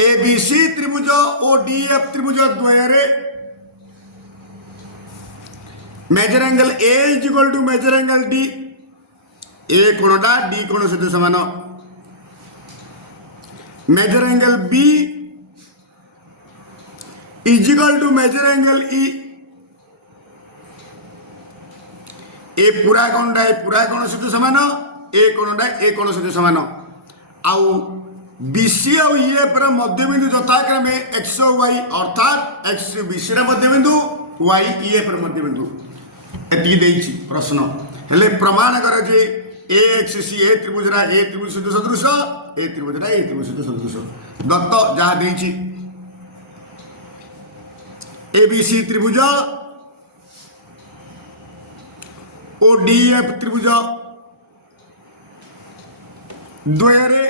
ABC त्रिभुज और DF त्रिभुज द्वयरे measure angle A is equal to major angle D. A कोणटा डी कोण सहित समान। Measure angle B is equal to major angle E. ए पूरा कोणटा ए पूरा कोण सहित समान। ए कोणटा ए कोण सहित समान। आउ बीसी और ईएफ र मध्यबिंदु यथाक्रमे एक्स और वाई अर्थात एक्स बीसी र मध्यबिंदु वाई ईएफ र मध्यबिंदु एति देछि प्रश्न हेले प्रमाण कर जे ए एक्स सी ए त्रिभुजरा ए त्रिभुज सहित सदृश ए त्रिभुजरा ए त्रिभुज सहित सदृश दत्त जहा देछि एबीसी त्रिभुज ओ डीएफ त्रिभुज द्वयरे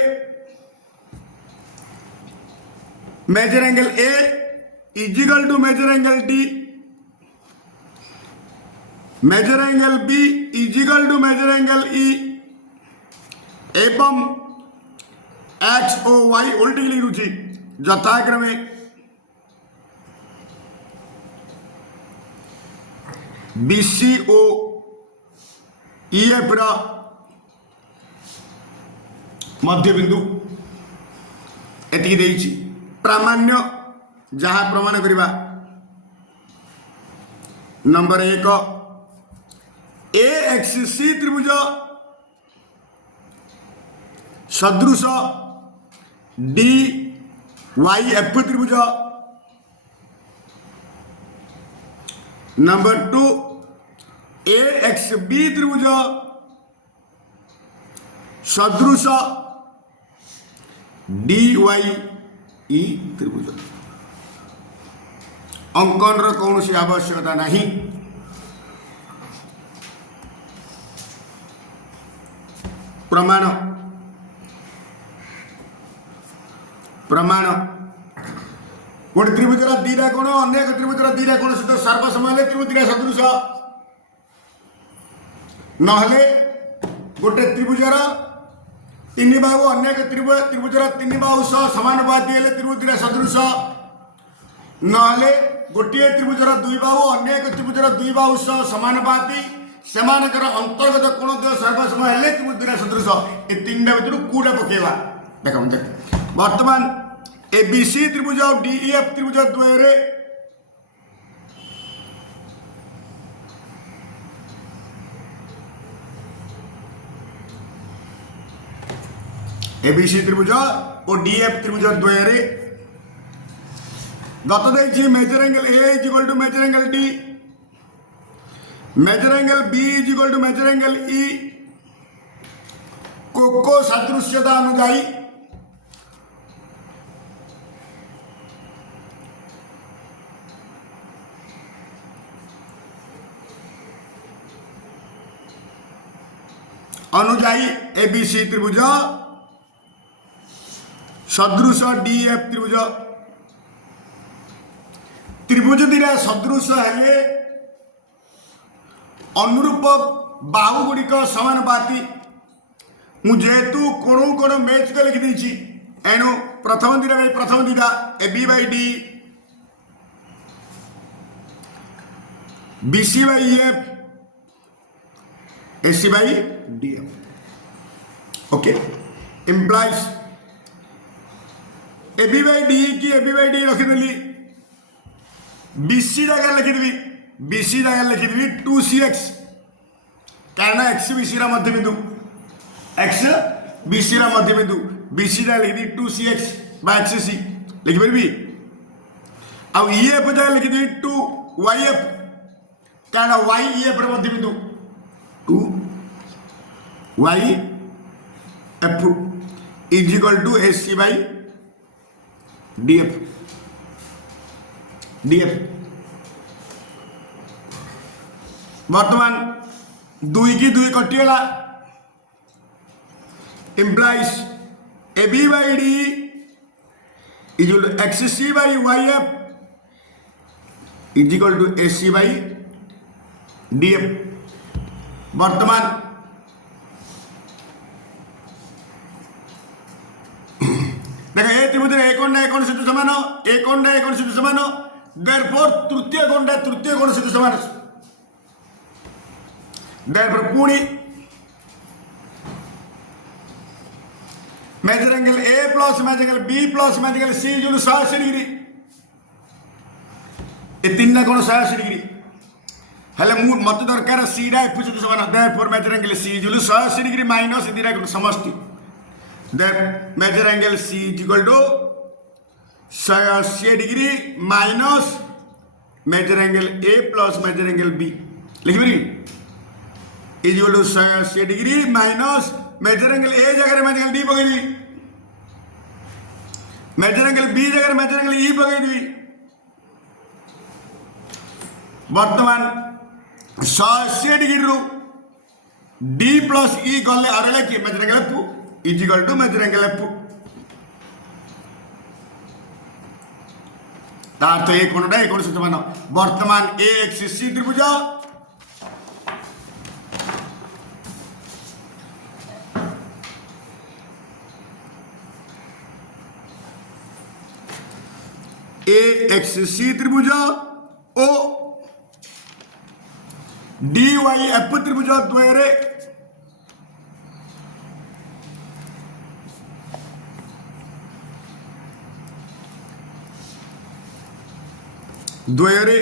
measure angle A is equal to major angle D. Measure angle B is equal to major angle E एवं एक्स ओ वाई उल्टी लिख दूची यथाक्रमे बीसी ओ ईएफ र मध्यबिंदु एति देछि प्रामाण्य जहाँ प्रमाण करिबा। नंबर 1 ए एक्स सी त्रिभुज सदृश डी वाई एफ त्रिभुज। नंबर 2 ए एक्स बी त्रिभुज सदृश डी वाई ई त्रिभुज। अंकन रो कौन सी आवश्यकता नहीं। प्रमाण प्रमाण गोटे त्रिभुजर दीटा कोण अन्य एक त्रिभुजर दीटा कोण सहित सर्वसमान त्रिभुज सदृश नहले गोटे त्रिभुजर तीन बाहु अन्य त्रिभुजर तीन बाहु सह समानुपाती हेले त्रिभुज सदृश नहले गोटे त्रिभुजर दुई बाहु अन्य एक त्रिभुजर दुई बाहु सह समानुपाती सेमानकर अंतर्गत कोण द्वय सर्वसम हेले त्रिभुज सदृश। ए तीनटा भितर कूटा पकेवा देख वर्तमान ए बीसी त्रिभुज और डीईएफ त्रिभुज द्वयरे एबीसी त्रिभुज और डीएफ त्रिभुज द्वयरे दत्त देछि measure angle A is equal to major angle D. Measure angle B is equal to major angle E. कोको सादृश्यता अनुजाई एबीसी त्रिभुज सदृश डीएफ त्रिभुज त्रिभुज दीटा सदृश हेले अनुरूप बाहु गुड़िक समानुपाती मुझेतु कोण कोण मैच को लिखी देछि एणु प्रथम दीटा A B by D B C by F A C by D F okay implies A B by D की ए बी बाई डी रखिदेली बी सी जगह लिखिदेवी बी सी जगह लिखिदेवी 2cx कारण एक्स बी सी मध्यबिंदु X B C मध्यबिंदु B C जगह लिखिदेवी 2cx बा एक्स सी लिखिपारि आउ ईएफ जगह लिखिदेवी 2yf कारण वाई ईएफ मध्यबिंदु 2yf is equal to AC by DF वर्तमान दुई की दुई कटिगला implies A B by D is equal to X C by Y F is equal to A C by D F. वर्तमान देख ए त्रिभुज एक ए कोण सहित समान ए कोणटा ए कोण सहित समान देयरफॉर तृतीय कोण सहित समान देयरफॉर पुणी measure angle A plus measure angle B plus measure angle C equal 180 degree ए तीन कोण 180 डिग्री हेले मत दरकार सी रा एफ सहित समान therefore measure angle C equal 180 degree minus दिरा समष्टि then measure angle C equal to 180 degree minus measure angle A plus measure angle B लिखबी equal to 180 degree minus measure angle A जगह मेजर एंगल डी पकईदी measure angle B जगह measure angle E पकईदी बर्तमान 180 degree रू D plus ई गले आरले कि major angle F is equal to major angle F तार तो एक कोणटा एक कोण सहित समान वर्तमान ए एक्स सी त्रिभुज ए एक्स सी त्रिभुज ओ डी वाई एफ त्रिभुज द्वयरे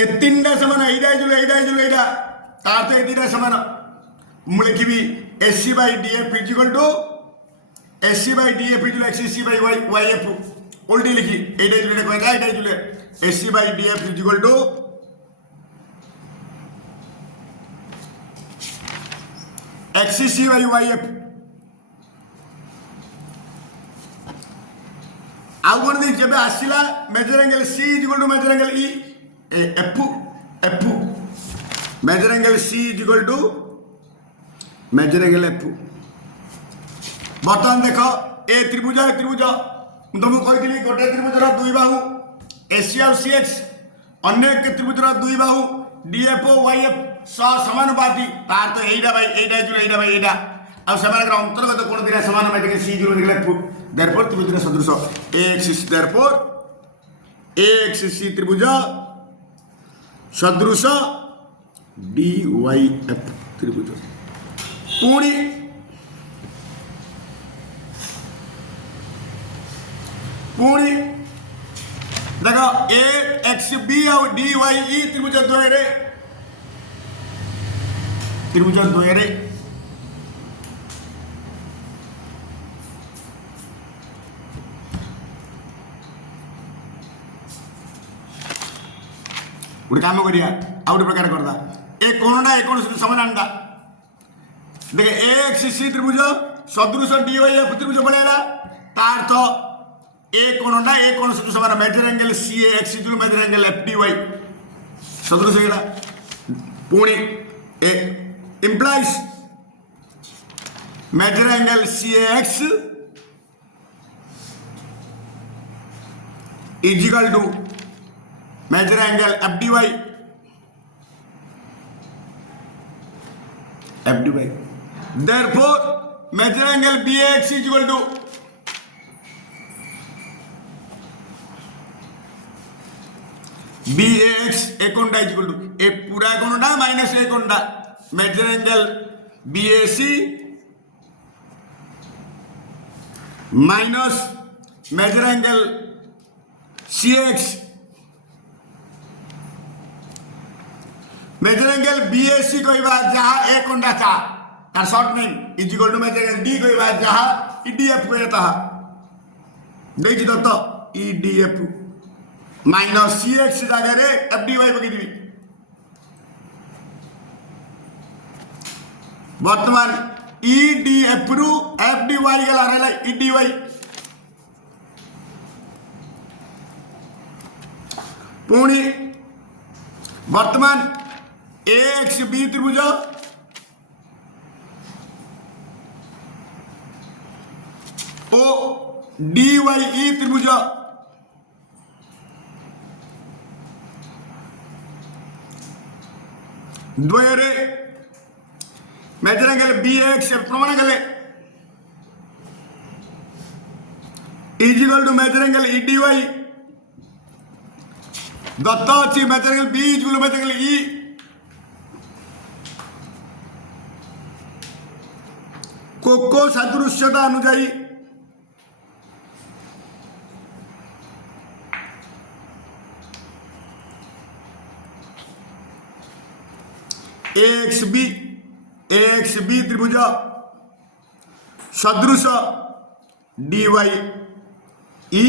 ए तीनटा समान एटा तार तो ये समान मु लिखी S C by D F is equal to S C by D F is X C by Y Y F उल्टी लिखी एटा S C by D F is equal to X C by Y F आउ कौन दी जब आसला major angle C is equal to major angle E F F major angle C is equal to major angle F बर्तमान देख ए त्रिभुज तुमको कही गोटे त्रिभुजर दुई बाहु एसी और सी एक्स अन्य एक त्रिभुजर दुई बाहु डीएफओ वाई एफ समानुपाती तार तो एटा भाई एटा आ अंतर्गत कोण दिना समान मेजर सी जीरो दिले एफ देयरफॉर त्रिभुज सदृश ए एक्स देयरफॉर ए एक्स सी त्रिभुज सदृश डी वाई एफ त्रिभुज पुणी देख ए एक्स बी और डी वाई ई त्रिभुज द्वयरे गोटे काम करिया आ गोटे प्रकार करदा ए कोणटा ए कोण समान आनदा देख ए एक्स सी त्रिभुज सदृश डी वाई एफ त्रिभुज पड़ेगा तार तो ए कोणटा ए कोण समान measure angle C X is measure angle F D Y सदृश होगा पुणी ए implies measure angle C X is equal to major angle F D Y therefore measure angle B X is equal to B X ए कोणटा is equal to ए पूरा कोणटा minus ए कोणटा measure angle B A C minus measure angle C X measure angle B A C कहवा जहाँ ए कोणटा था तार short name is equal to major angle D कहवा जहाँ ई डी एफ कहे ताहा देछि दत्त E D F minus C X जगह एफ डी वाई पकईदेवी बर्तमान ई डी एफ रु एफ डी वाई गला रहा ई डी वाई पुणी बर्तमान ए एक्स बी त्रिभुज ओ डी वाई ई त्रिभुज द्वयरे मेजर एंगल बी एक्स प्रमाण कले is equal to major angle E D Y दत्त अच्छी measure angle B is equal to major angle E कोको सादृश्यता अनुजाई एक्स बी त्रिभुज सदृश डी वाई ई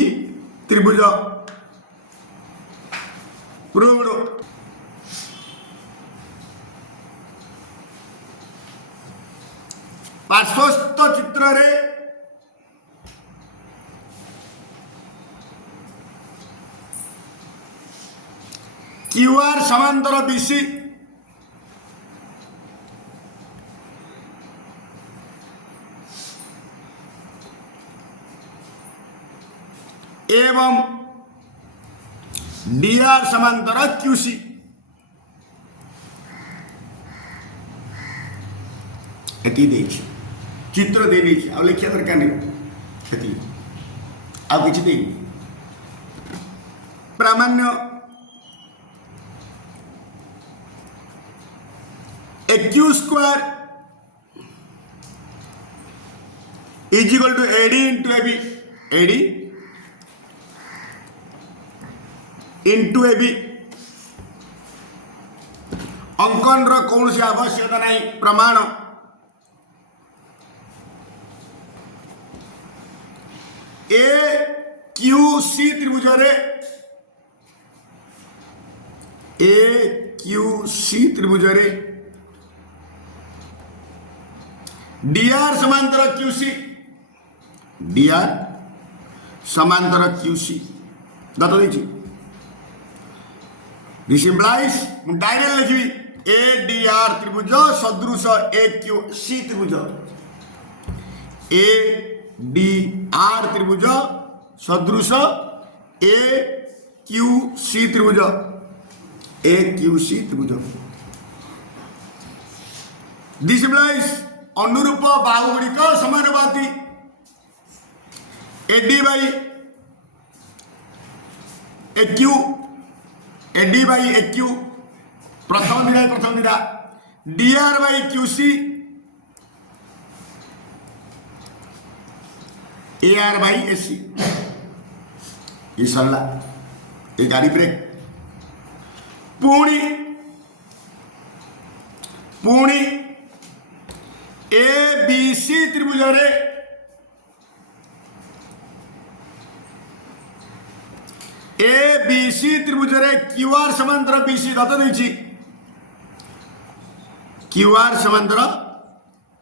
त्रिभुज प्रूव्ड पार्श्वस्थ चित्र रे क्यूआर समांतर बीसी एवं डीआर समांतर क्यूसी एति देखिए चित्र दे देखिए आ लिखिया दरकार नहीं एति आ किछि नहीं प्रामाण्य AQ square is equal to AD into AB AD into AB अंकन रो कौन सी आवश्यकता नहीं प्रमाण ए क्यू सी त्रिभुज रे ए क्यू सी त्रिभुज रे डीआर समांतर क्यूसी डीआर समांतर क्यूसी दत्त देखिए दिस इम्प्लाइज डायरेक्ट लिखी ए डी आर त्रिभुज सदृश ए क्यू सी त्रिभुज ए डी आर त्रिभुज सदृश ए क्यू सी त्रिभुज ए क्यू सी त्रिभुज दिस इम्प्लाइज अनुरूप बाहु गुड़िक समानुपाती AD by AQ AD by AQ प्रथम दिना DR by QC AR by AC ये सरला ये गाड़ी ब्रेक पुणी पुणी ए बी सी त्रिभुज रे ए बी सी त्रिभुज रे क्यूआर समांतर बीसी दत्त देछि क्यूआर समांतर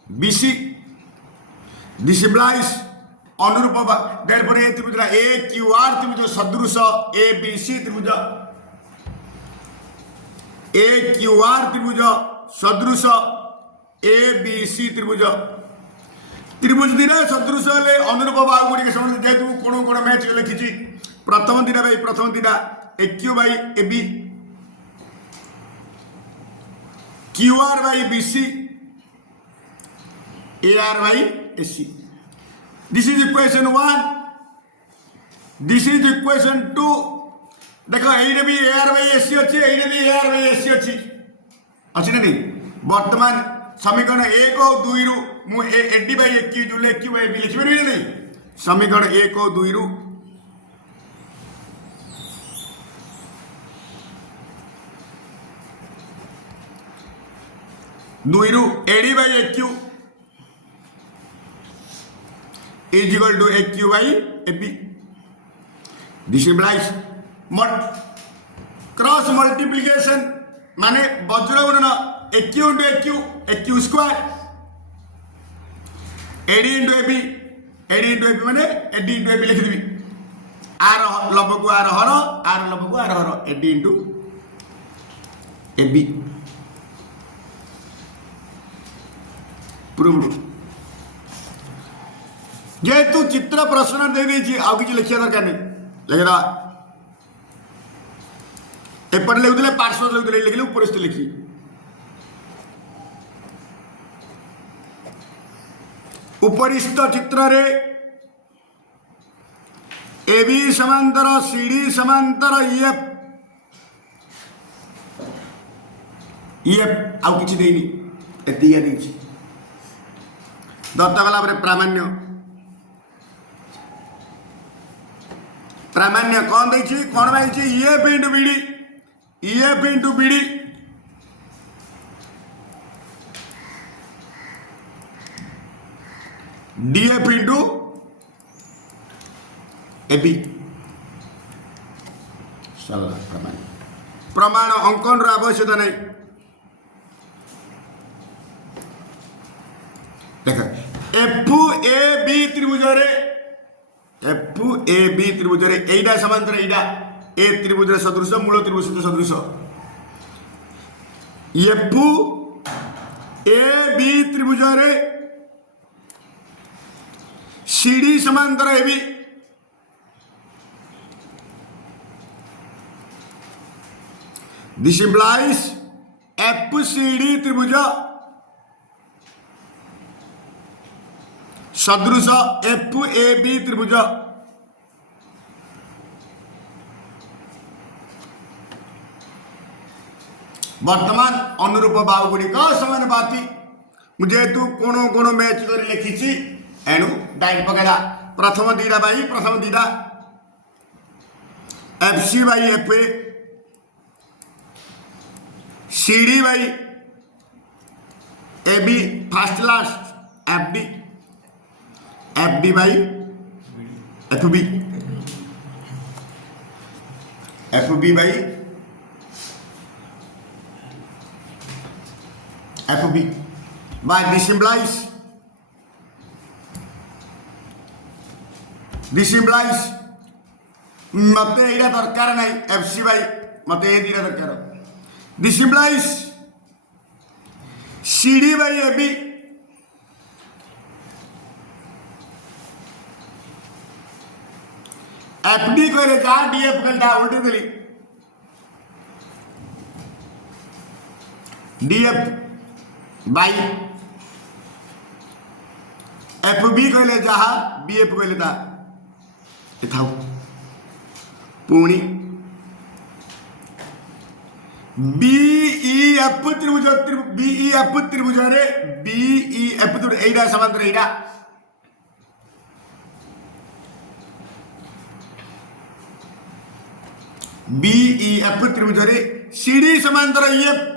बीसी दिस इम्प्लाइज अनुरूप देयरफॉर ए त्रिभुज ए क्यूआर त्रिभुज सदृश ए बी सी त्रिभुज ए क्यूआर त्रिभुज सदृश ए बी सी त्रिभुज त्रिभुज दिन सदृश हेले अनुरूप बाहु गुड़िक जेहेतु कोण कोण मैच लिखी प्रथम दिन AQ by A B QR by B C AR by A C this is equation 1 this is equation 2 देख ये भी एआर बाई ए सी अच्छी ये भी एआर बाई ए सी अच्छी ना नहीं वर्तमान समीकरण 1 और 2 रु मु एडी बाई एक्यू जो एक्यू बाई बी लिखि परिबे नहीं समीकरण 1 और 2 रु AD by AQ is equal to AQ by AB this implies cross multiplication माने वज्र गुणन AQ into AQ AQ square AD into AB माने एडी इंटू एबी लिखिदेवी आर लब को आर हर आर लब को आर हर एडी इंटू एबी प्रूव्ड जेहेतु चित्र प्रश्न दे देछि आउ किछि लिखिया दरकार नहीं लिखदा एपट लिखुले पार्श्व लिखुले लिखले उपरिस्थ लिखी उपरिस्थ चित्र रे এবি সমান্তর সিডি সমান্তর ইএফ ইএফ আউ কিছু দেইনি এতিকা ଦେଇଛି দত্ত গলা পরে প্রামাণ্য প্রামাণ্য কোন ଦେଇଛି কোন বাইছি EF into BD EF into BD DF into AB সরলা প্রমাণ প্রমাণ অঙ্কনর আবশ্যকতা নাই দেখ এফ এ বি ত্রিভুজরে এফ এ বি ত্রিভুজরে এইটা সমান্তর এইটা এ ত্রিভুজের সদৃশ মূল ত্রিভুজ সদৃশ এফ এ বি ত্রিভুজরে সিডি সমান্তর এবি This implies FCD त्रिभुज सदृश FAB त्रिभुज वर्तमान अनुरूप बाहु गुड़िक समानुपाती मुझे तू कोण कोण मैच कर लिखी एणु डाइन पकड़ा प्रथम दीटा बाई प्रथम दीटा FC by FA CD by AB first last FD by FB by FB by this implies मत एटा दरकार नहीं FC बाई मत ए दीटा दरकार This implies CD by AB FD कहले जा DF कहले उल्टी दिली DF by FB कहले जा BF कहले ता इथाउ पुणी BEF त्रिभुज BEF त्रिभुज रे BEF त्रिभुज एटा समांतर एटा BEF त्रिभुज रे CD समांतर EF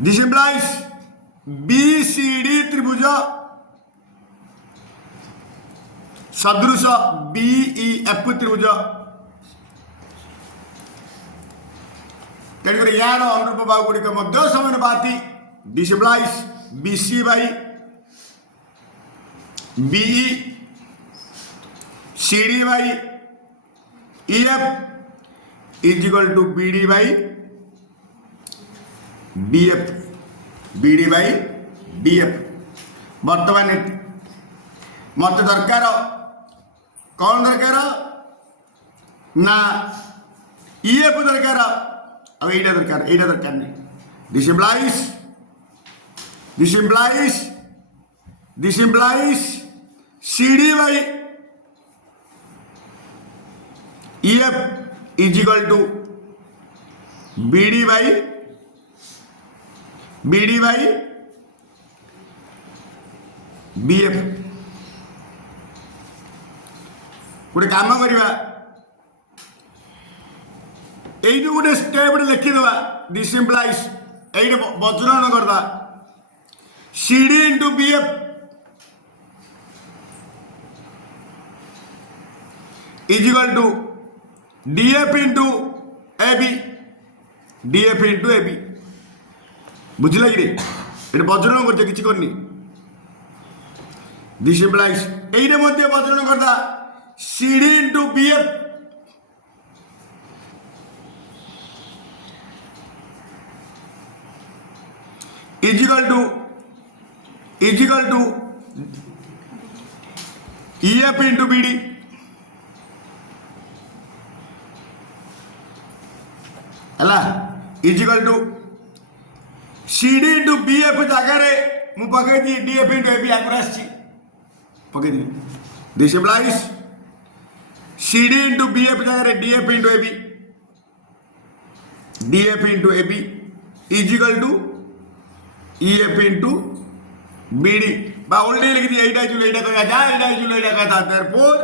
This implies BCD त्रिभुज सदृश BEF त्रिभुज तेणुकर यार अनुरूप बाहु गुड़िक मध्य समानुपाती This implies BC by BE CD by EF is equal to BD by BF BD by BF वर्तमान मत दरकार कौन दरकार ना EF दरकार अब एटा दरकार नहीं This implies CD by EF is equal to BD by BF गोटे काम करवा ये गोटे स्टेप लिखिदेवा दिस इम्प्लाइज ये वज्रण करदा CD into BF is equal to DF into AB बुझल कि ये वज्रण कर किसी करनी दिस इम्प्लाइज ये वज्रण करदा CD into BF is equal to EF into BD is equal to CD into BF ଜାଗାରେ ମୁଁ ପକେଇଦି DF into AB ଆଗରୁ ଆସିଛି ପକେଇଦି this implies CD into BF ଜାଗାରେ DF into AB DF into AB is equal to EF into BD বা ওল্ডে লিখি দিই এইটা joule এইটা করা যায় এইটা জুল এইটা করা therefore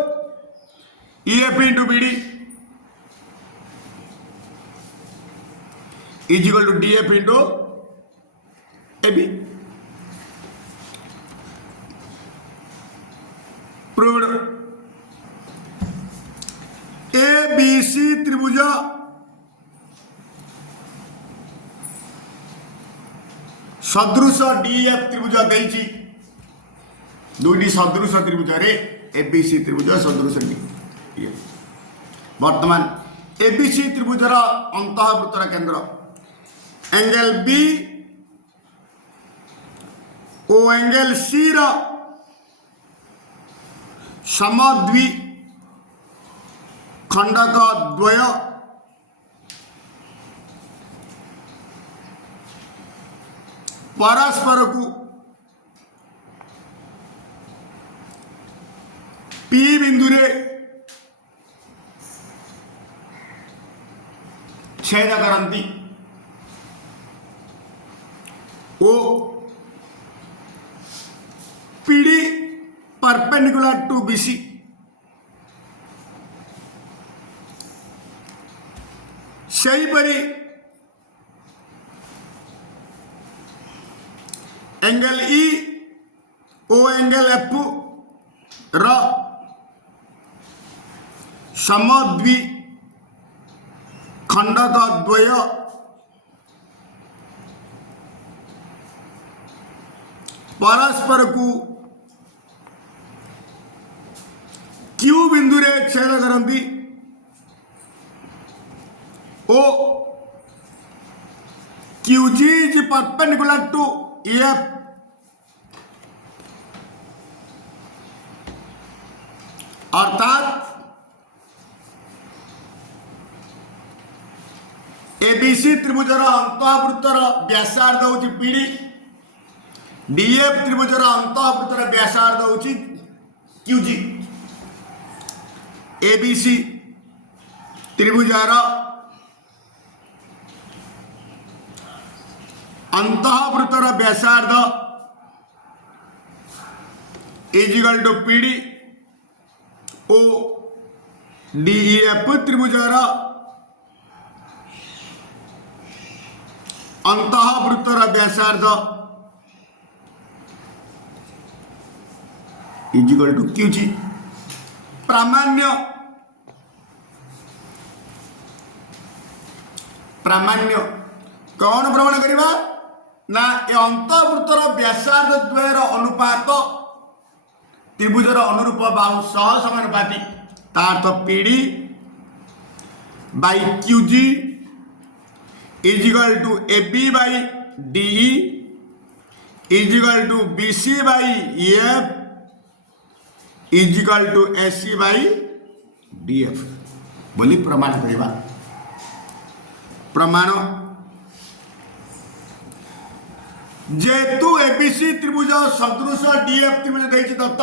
EF into BD is equal to DF into AB proved ABC त्रिभुज सदृश DF त्रिभुज देइछि दुईटी सदृश त्रिभुज रे ABC त्रिभुज सदृश DF वर्तमान ABC त्रिभुजर अंतःवृत्तर केंद्र angle B O angle C रा समद्वि खंडक द्वय परस्पर को P बिंदु रे छेद करंती ओ PD perpendicular to BC सेहीपरि एंगल E ओ एंगल F र समद्वि खंडक द्वय परस्पर को Q बिंदु रे छेद करंती ओ QG is perpendicular to EF अर्थात ABC त्रिभुजर अंतःवृत्तर व्यासार्ध होची PD DF त्रिभुजर अंतःवृत्तर व्यासार्ध होची QG ABC त्रिभुजार अंतःवृत्तर व्यासार्ध इज इक्वल टू PD ओ DEF त्रिभुजार अंतःवृत्तर व्यासार्ध इज इक्वल टू QG प्रामाण्य कौन प्रमाण करिबा ना ए अंतःवृत्तर व्यासार्ध द्वयर अनुपात त्रिभुजर अनुरूप बाहु सह समानुपाती तार्थ PD by QG is equal to AB by DE is equal to BC by EF is equal to AC by DF बोली प्रमाण करिबा प्रमाण जेतु ABC त्रिभुज सदृश DF त्रिभुज देछि दत्त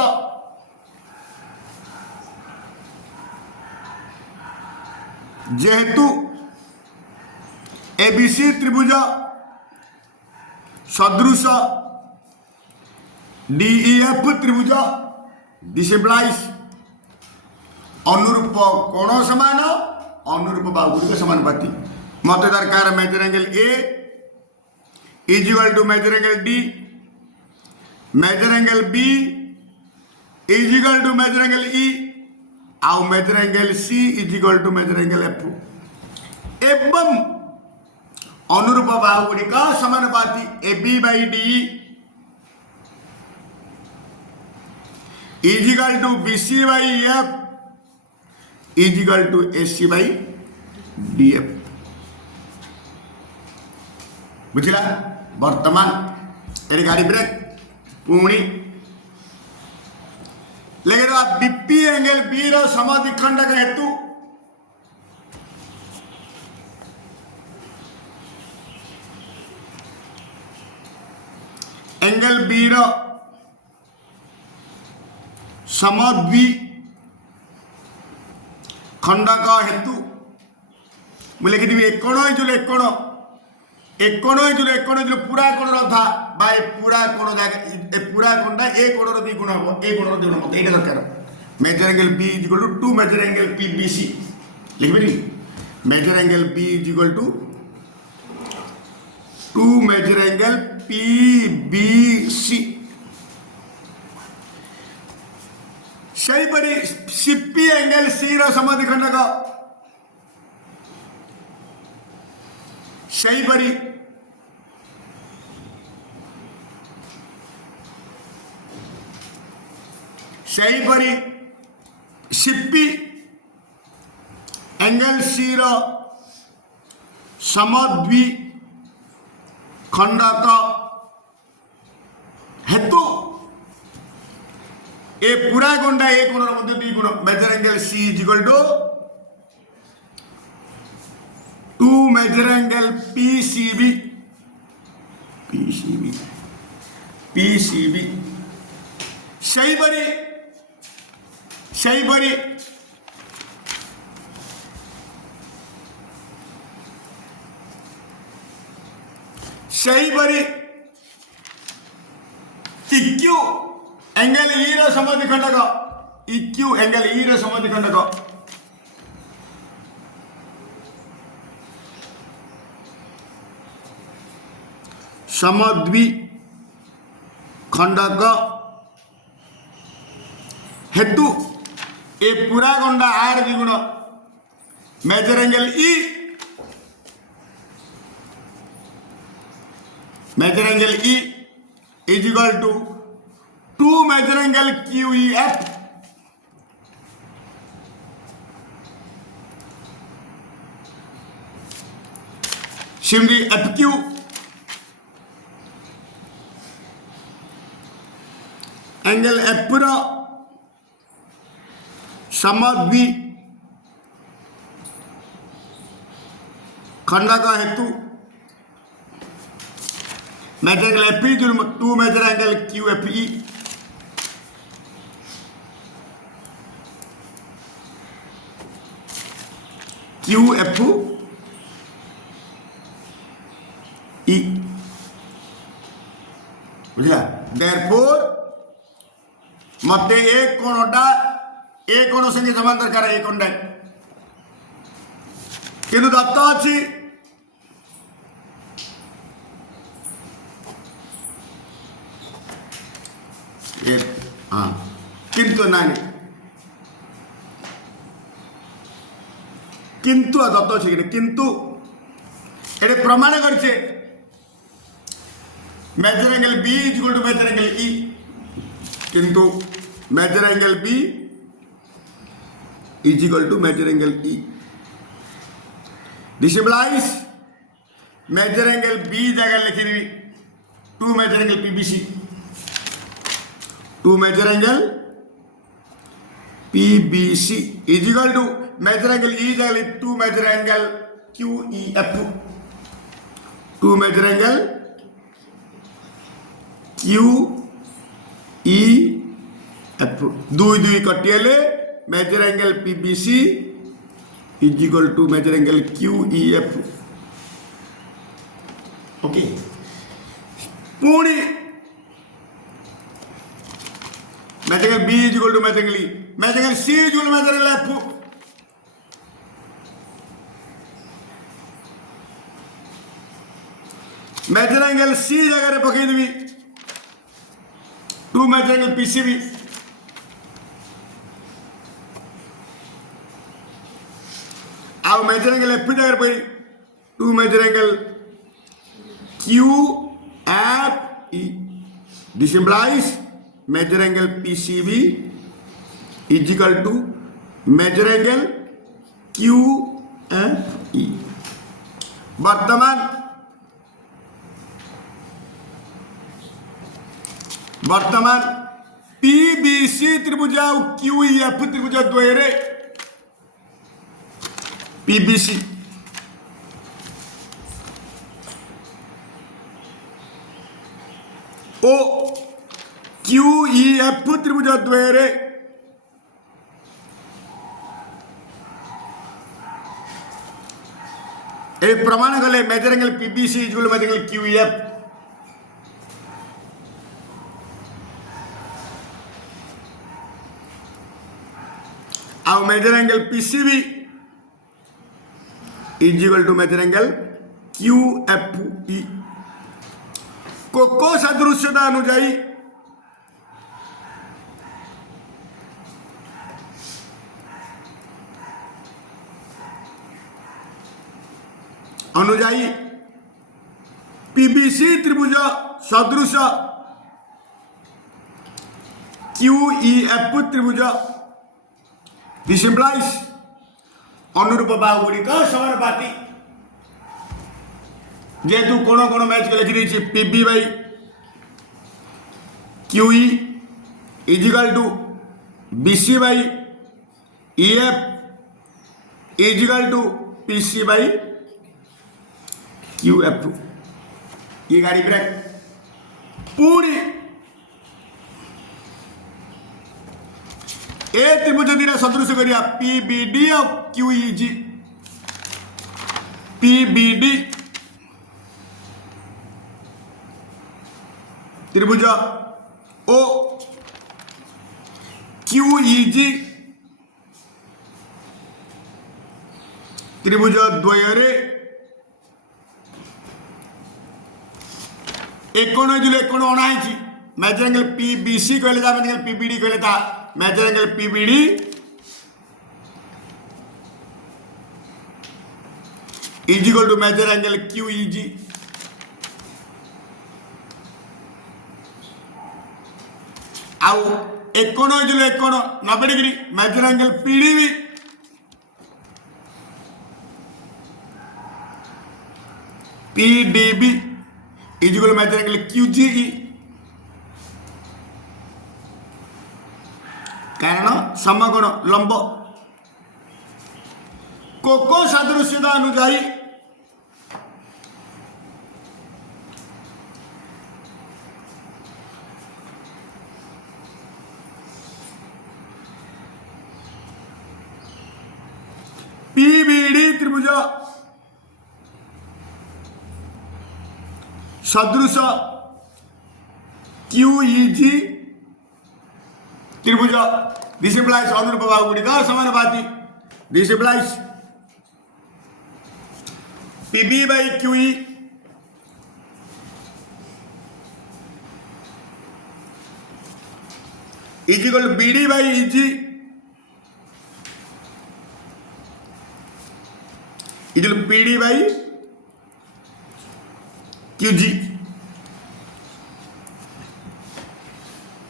जेतु ABC त्रिभुज सदृश DEF त्रिभुज दिस इम्प्लाइज अनुरूप कोण समान अनुरूप बाहुगुड़िक समानुपाती मत दरकार major angle A is equal to measure angle D, measure angle B is equal to measure angle E, और measure angle C is equal to measure angle F. एवं अनुरूप बाहुगुड़िक समानुपाती AB by DE is equal to BC by EF is equal to AC by DF. बुझला वर्तमान एरी गाड़ी break पुणी लेकिन BP angle B रो समद्विखंडक हेतु एंगल बी रो समद्वि खंडक हेतु मुझे लिखी एक कोण एक कोण एक कोण एक कोण पूरा कोण रहा बा पूरा कोण जगह पूरा कोणटा ए कोण दी गुण हम ए कोण दी गुण मत ये दरकार major angle B is equal to 2 measure angle P B C लिखबे measure angle B is equal to 2 measure angle P B C सेहीपरि सीपी एंगल सी रो समद्वि खंडक सेहीपरि सीपी एंगल सी रो समद्वि खंडक हेतु ए पूरा कोणटा ए कोण मध्य दी गुण measure angle C is equal to 2 measure angle PCB PCB PCB सेहीपरि इक्यू एंगल ई रो समद्वि खंडक इक्यू एंगल ई रो समद्वि खंडक समद्वि खंडक हेतु ए पूरा कोणटा आर द्विगुण measure angle E measure angle E is equal to 2 measure angle Q E F simply F Q angle F रो समद्वि खंडक हेतु measure angle F E 2 measure angle Q F E Q F E बुझला therefore मते एक कोणटा ए कोण संगे समांतर कर ए कोणटा किंतु दत्त अछि ए हां किंतु नानी किंतु दत्त अछि किंतु एडे प्रमाण करछे measure angle B is equal to major angle E किंतु measure angle B is equal to measure angle E. This implies measure angle B जगह लिखी हुई 2 measure angle PBC 2 measure angle PBC is equal to measure angle E जगह 2 measure angle QEF 2 measure angle QEF 2 कटिले measure angle PBC is equal to major angle QEF okay पुणी measure angle B is equal to major angle E measure angle C is equal to major angle F major angle C जगह पकई देवी 2 measure angle PCB आउ measure angle F जगह पर 2 measure angle Q F E this implies measure angle PCB is equal to major angle Q F E वर्तमान PBC त्रिभुज QEF त्रिभुज द्वय पीबीसी ओ क्यू ई एफ त्रिभुज द्वयरे ए प्रमाण कले measure angle PBC is measure angle Q E F और measure angle PCB is equal to major angle Q F E कोको सदृश्यता अनुजाई पीबीसी त्रिभुज सदृश क्यूईएफ त्रिभुज दिस इंप्लाइज अनुरूप बाहु गुड़िक समानुपाती जेहेतु कोण कोण मैच के लिखी PB by QE is equal to BC by EF is equal to PC by QF ये गाड़ी ब्रेक पूरी ए त्रिभुज दिन सदृश करिया पीबीडी और क्यूईजी पीबीडी त्रिभुज ओ क्यूईजी त्रिभुज द्वयरे एकोण एकोण अणाई मेजर एंगल पीबीसी कहले था मेजर एंगल पीबीडी कहले था measure angle PBD is equal to major angle QEG आउ एकोण एकोण 90 degree measure angle PDB PDB is equal measure angle QGE कारण समकोण लंब कोको सादृश्यता अनुजाई पीबीडी त्रिभुज सदृश क्यूईजी त्रिभुज दिस इंप्लाइज अनुरूप बाहु गुड़िक समानुपाती this implies PB by QE is equal to BD by EG is equal to PD by QG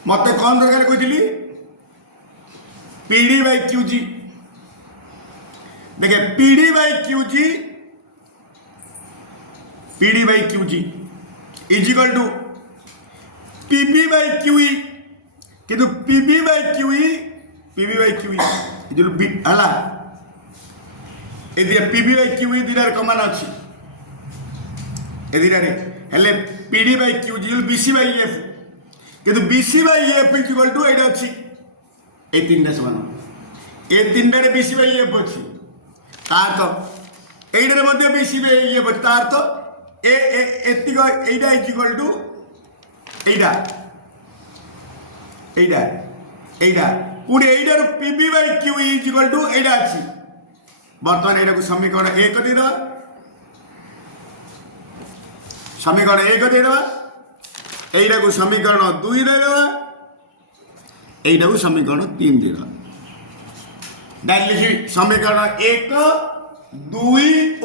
मत कौन दरकार कही पीडी बाई क्यूजी देखे PD by QG is equal to PB by QE किंतु पीबी बाई क्यूई इज हला ए PB by QE दिनार कमान अच्छी हेले PD by QG BC by F किंतु BC by F is equal to एटा अच्छी ए तीन टा समान ए तीन टा बीसी बाई एफ अच्छी तार तो एइडरे मध्य बीसी बाई एफ अच्छी तार तो ए एतिक एइडा इज इक्वल टू एइडा एइडा एइडा पूरी एइडर PB by Q is equal to एइडा अच्छी बर्तमान एटा को समीकरण 1 देदा समीकरण 1 देदा एइडा को समीकरण 2 देदा एइडा को समीकरण 3 देदा डायरेक्टली समीकरण 1 2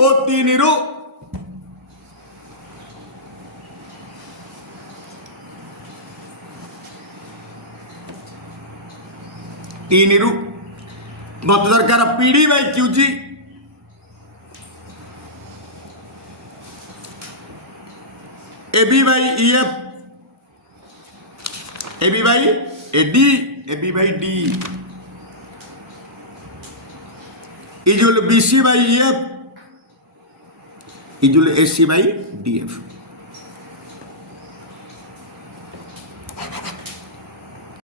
और 3 रो मत दरकार PD by QG AB by EF AB by AD AB by D is BC by EF is AC by DF